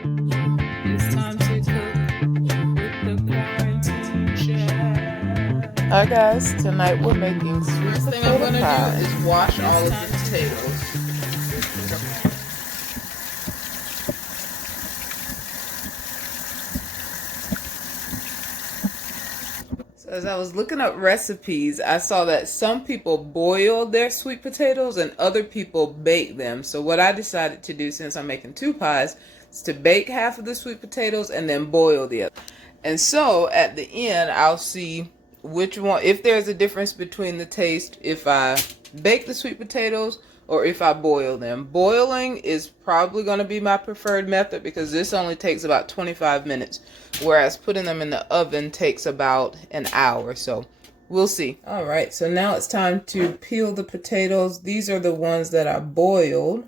It's time to cook with the quarantine chef. Hi guys, tonight we're making sweet First thing I'm potato gonna do pie. is wash all of the potatoes. So as I was looking up recipes, I saw that some people boil their sweet potatoes and other people bake them. So what I decided to do, since I'm making two pies, is to bake half of the sweet potatoes and then boil the other. And so at the end, I'll see which one, if there's a difference between the taste, if I bake the sweet potatoes or if I boil them. Boiling is probably going to be my preferred method because this only takes about 25 minutes, whereas putting them in the oven takes about an hour. So we'll see. All right, so now it's time to peel the potatoes. These are the ones that I boiled.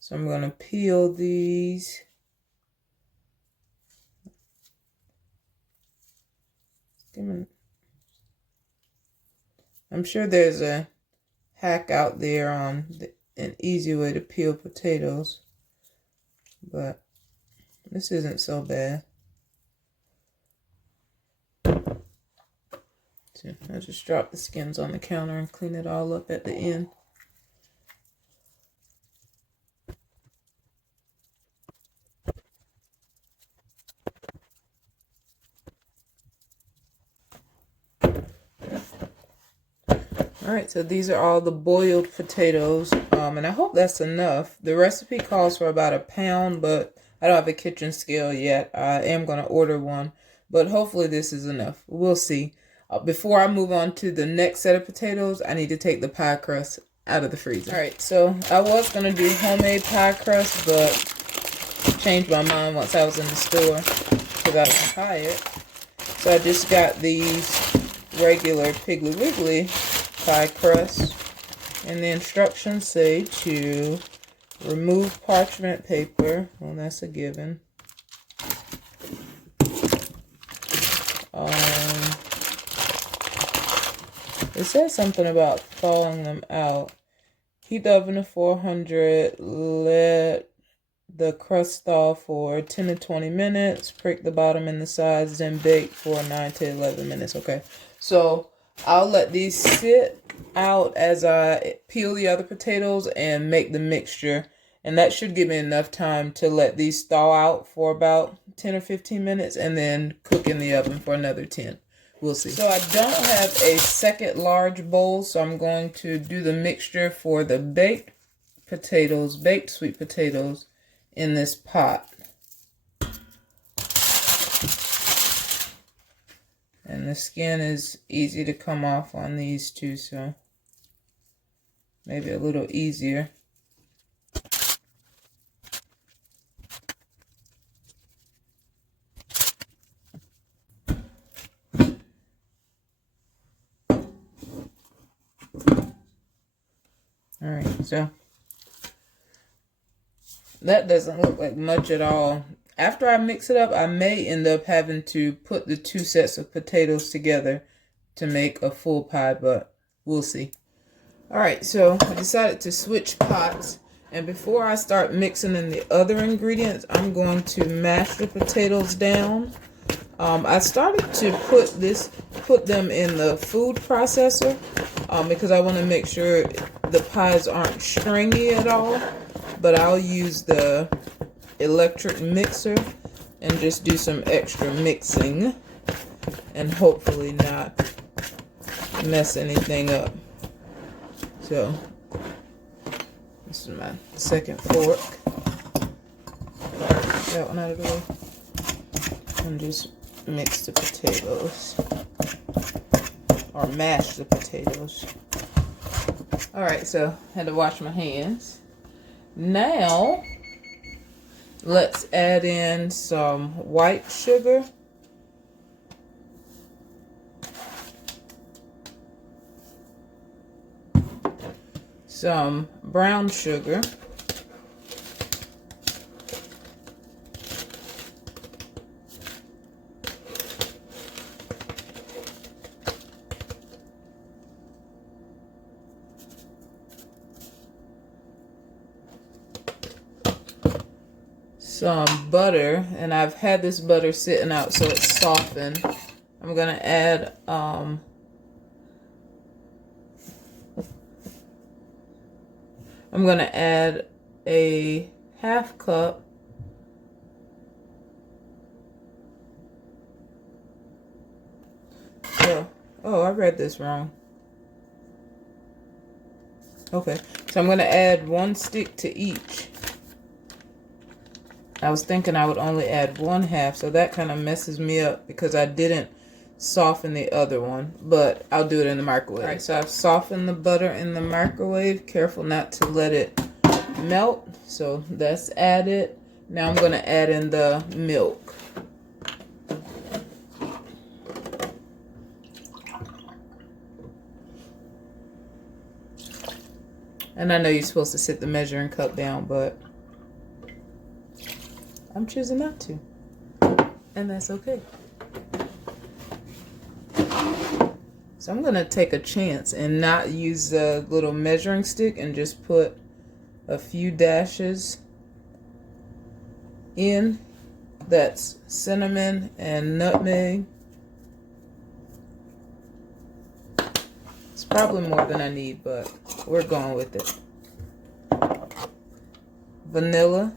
So I'm going to peel these. I'm sure there's a hack out there on an easy way to peel potatoes, but this isn't so bad. So I just drop the skins on the counter and clean it all up at the end. Alright, so these are all the boiled potatoes, and I hope that's enough. The recipe calls for about a pound, but I don't have a kitchen scale yet. I am going to order one, but hopefully this is enough. We'll see. Before I move on to the next set of potatoes, I need to take the pie crust out of the freezer. Alright, so I was going to do homemade pie crust, but changed my mind once I was in the store because I was tired. So I just got these regular Piggly Wiggly pie crust, and the instructions say to remove parchment paper. Well, that's a given. It says something about thawing them out. Heat the oven to 400. Let the crust thaw for 10 to 20 minutes. Prick the bottom and the sides, then bake for 9 to 11 minutes. Okay, so I'll let these sit out as I peel the other potatoes and make the mixture. And that should give me enough time to let these thaw out for about 10 or 15 minutes and then cook in the oven for another 10. We'll see. So I don't have a second large bowl, so I'm going to do the mixture for the baked sweet potatoes in this pot. And the skin is easy to come off on these two, so maybe a little easier. Alright, so that doesn't look like much at all. After I mix it up, I may end up having to put the two sets of potatoes together to make a full pie, but we'll see. Alright, so I decided to switch pots, and before I start mixing in the other ingredients, I'm going to mash the potatoes down. I started to put them in the food processor because I want to make sure the pies aren't stringy at all, but I'll use the electric mixer and just do some extra mixing and hopefully not mess anything up. So this is my second fork. That one out of the way. And just mix the potatoes. Or mash the potatoes. Alright, so I had to wash my hands. Now, let's add in some white sugar. Some brown sugar. some butter, and I've had this butter sitting out so it's softened. I'm gonna add a half cup oh, I read this wrong. Okay, so I'm gonna add 1 stick to each. I was thinking I would only add 1/2, so that kind of messes me up because I didn't soften the other one, but I'll do it in the microwave. All right, so I've softened the butter in the microwave. Careful not to let it melt. So that's added. Now I'm going to add in the milk. And I know you're supposed to sit the measuring cup down, but I'm choosing not to. And that's okay. So I'm going to take a chance and not use the little measuring stick and just put a few dashes in. That's cinnamon and nutmeg. It's probably more than I need, but we're going with it. Vanilla.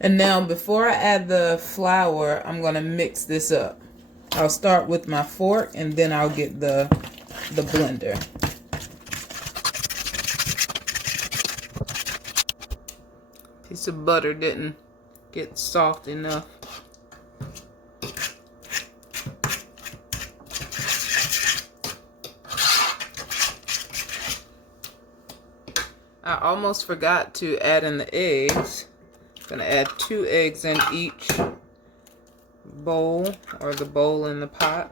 And now before I add the flour, I'm going to mix this up. I'll start with my fork and then I'll get the blender. Piece of butter didn't get soft enough. I almost forgot to add in the eggs. I'm going to add 2 eggs in each bowl, or the bowl in the pot.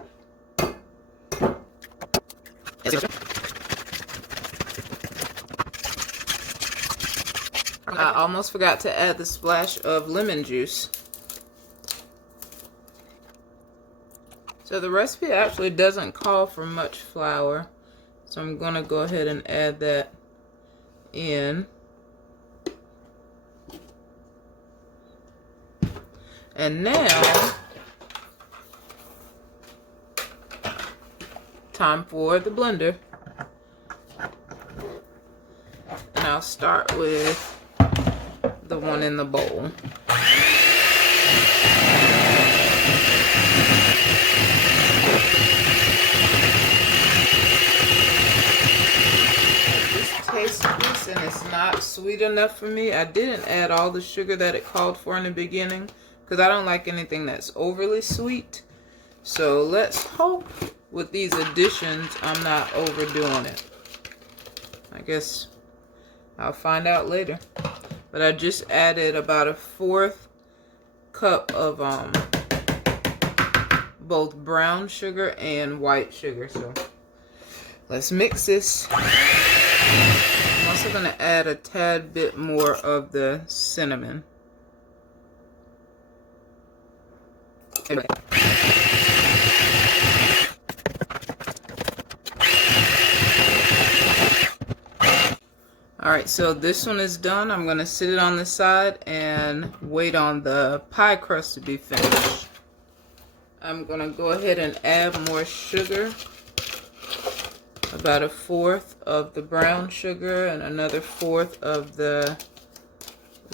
I almost forgot to add the splash of lemon juice. So the recipe actually doesn't call for much flour, so I'm going to go ahead and add that in. And now, time for the blender. And I'll start with the one in the bowl. This and it's not sweet enough for me. I didn't add all the sugar that it called for in the beginning, because I don't like anything that's overly sweet. So let's hope with these additions I'm not overdoing it. I guess I'll find out later. But I just added about a 1/4 cup of both brown sugar and white sugar. So let's mix this. I'm also going to add a tad bit more of the cinnamon. Alright, so this one is done. I'm going to sit it on the side and wait on the pie crust to be finished. I'm going to go ahead and add more sugar. About a 1/4 of the brown sugar and another 1/4 of the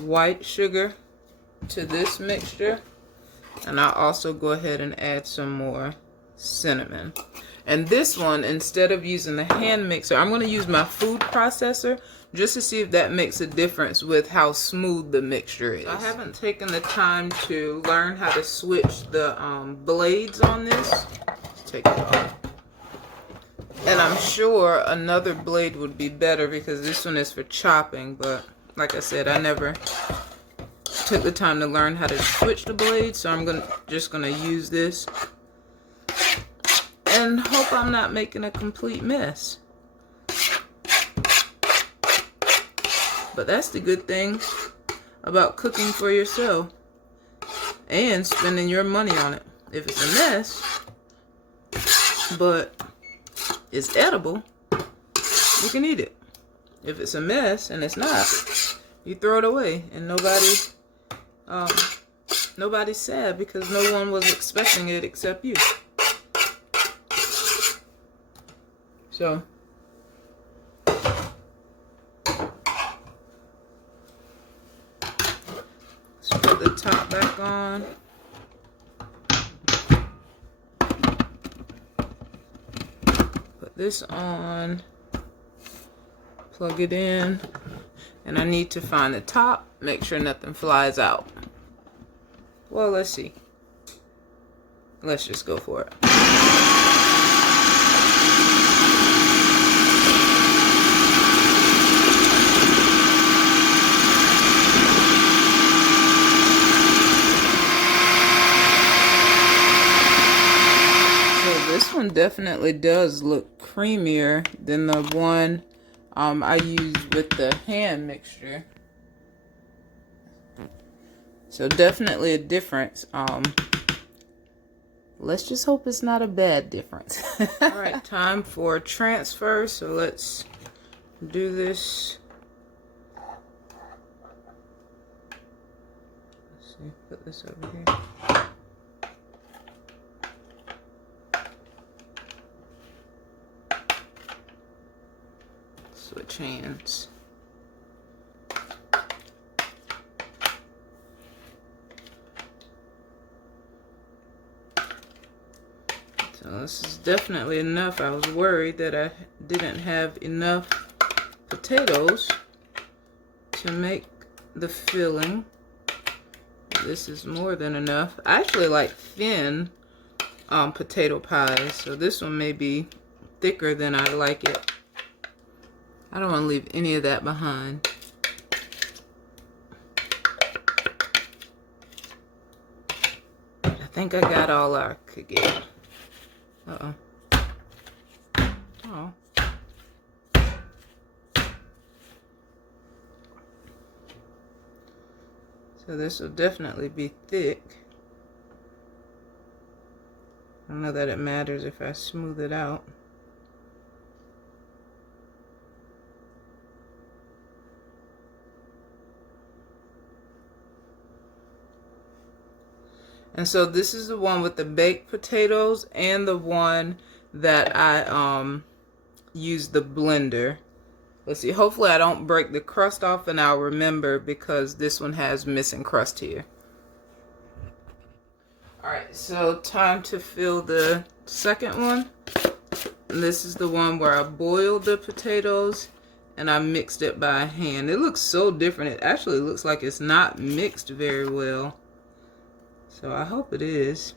white sugar to this mixture. And I'll also go ahead and add some more cinnamon. And this one, instead of using the hand mixer, I'm going to use my food processor just to see if that makes a difference with how smooth the mixture is. I haven't taken the time to learn how to switch the blades on this. Let's take it off. And I'm sure another blade would be better because this one is for chopping, but like I said, I never took the time to learn how to switch the blades, so I'm just gonna use this and hope I'm not making a complete mess. But that's the good thing about cooking for yourself and spending your money on it. If it's a mess, but it's edible, you can eat it. If it's a mess and it's not, you throw it away, and nobody's sad because no one was expecting it except you. So let's put the top back on. Put this on. Plug it in. And I need to find the top, make sure nothing flies out. Well, let's see. Let's just go for it. This one definitely does look creamier than the one I used with the hand mixture. So definitely a difference. Let's just hope it's not a bad difference. All right, time for transfer. So let's do this. Let's see, put this over here. Switch hands. So this is definitely enough. I was worried that I didn't have enough potatoes to make the filling. This is more than enough. I actually like thin potato pies, so this one may be thicker than I like it. I don't want to leave any of that behind. I think I got all I could get. Uh-oh. Oh. So this will definitely be thick. I don't know that it matters if I smooth it out. And so this is the one with the baked potatoes and the one that I used the blender. Let's see, hopefully I don't break the crust off and I'll remember because this one has missing crust here. Alright, so time to fill the second one. And this is the one where I boiled the potatoes and I mixed it by hand. It looks so different. It actually looks like it's not mixed very well. So I hope it is.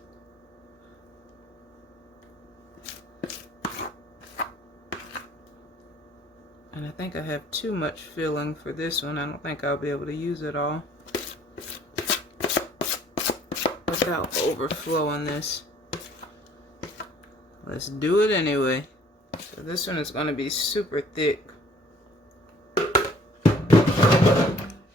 And I think I have too much filling for this one. I don't think I'll be able to use it all without overflowing this. Let's do it anyway. So this one is going to be super thick.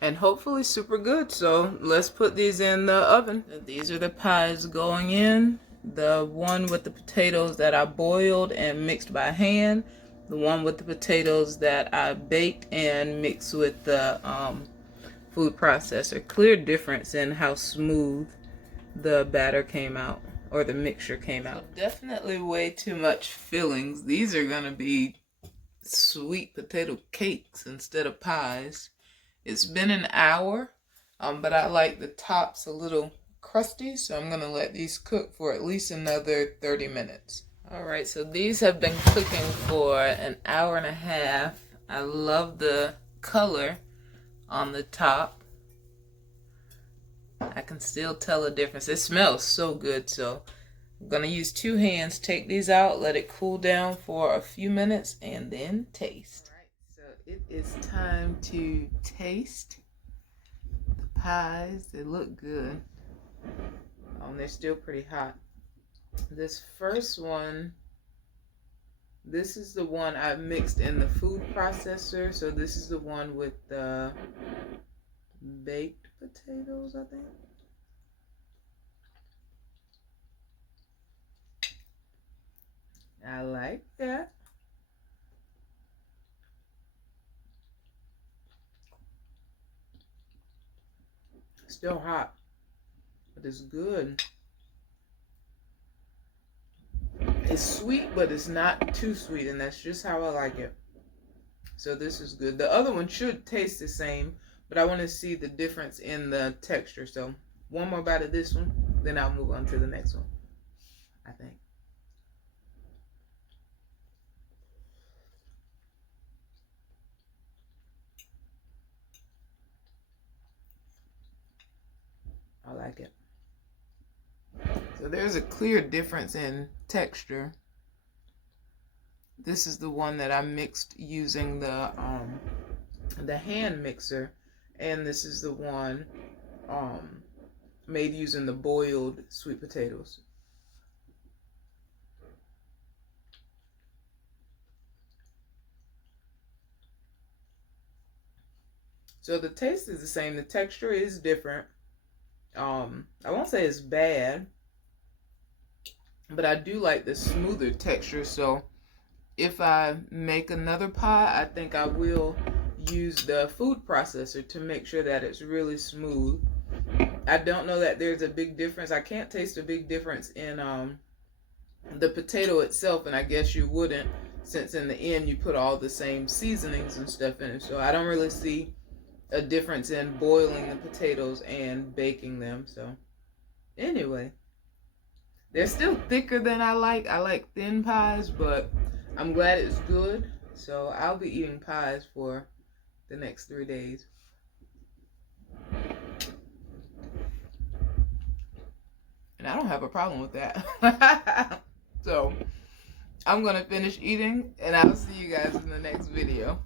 And hopefully super good. So let's put these in the oven. These are the pies going in. The one with the potatoes that I boiled and mixed by hand. The one with the potatoes that I baked and mixed with the food processor. Clear difference in how smooth the batter came out, or the mixture came out. So definitely way too much fillings. These are gonna be sweet potato cakes instead of pies. It's been an hour, but I like the tops a little crusty, so I'm gonna let these cook for at least another 30 minutes. All right, so these have been cooking for an hour and a half. I love the color on the top. I can still tell a difference. It smells so good, so I'm gonna use 2 hands, take these out, let it cool down for a few minutes, and then taste. All right, so it is time to taste the pies. They look good. They're still pretty hot. This first one, this is the one I mixed in the food processor. So this is the one with the baked potatoes, I think. I like that. Still hot, but it's good. It's sweet, but it's not too sweet, and that's just how I like it. So this is good. The other one should taste the same, but I want to see the difference in the texture. So one more bite of this one, then I'll move on to the next one, I think. I like it. So there's a clear difference in texture. This is the one that I mixed using the hand mixer, and this is the one made using the boiled sweet potatoes. So the taste is the same. The texture is different. I won't say it's bad, but I do like the smoother texture. So if I make another pie, I think I will use the food processor to make sure that it's really smooth. I don't know that there's a big difference. I can't taste a big difference in the potato itself, and I guess you wouldn't, since in the end you put all the same seasonings and stuff in it. So I don't really see a difference in boiling the potatoes and baking them. So anyway, they're still thicker than I like. I like thin pies, but I'm glad it's good. So I'll be eating pies for the next 3 days. And I don't have a problem with that. So I'm going to finish eating, and I'll see you guys in the next video.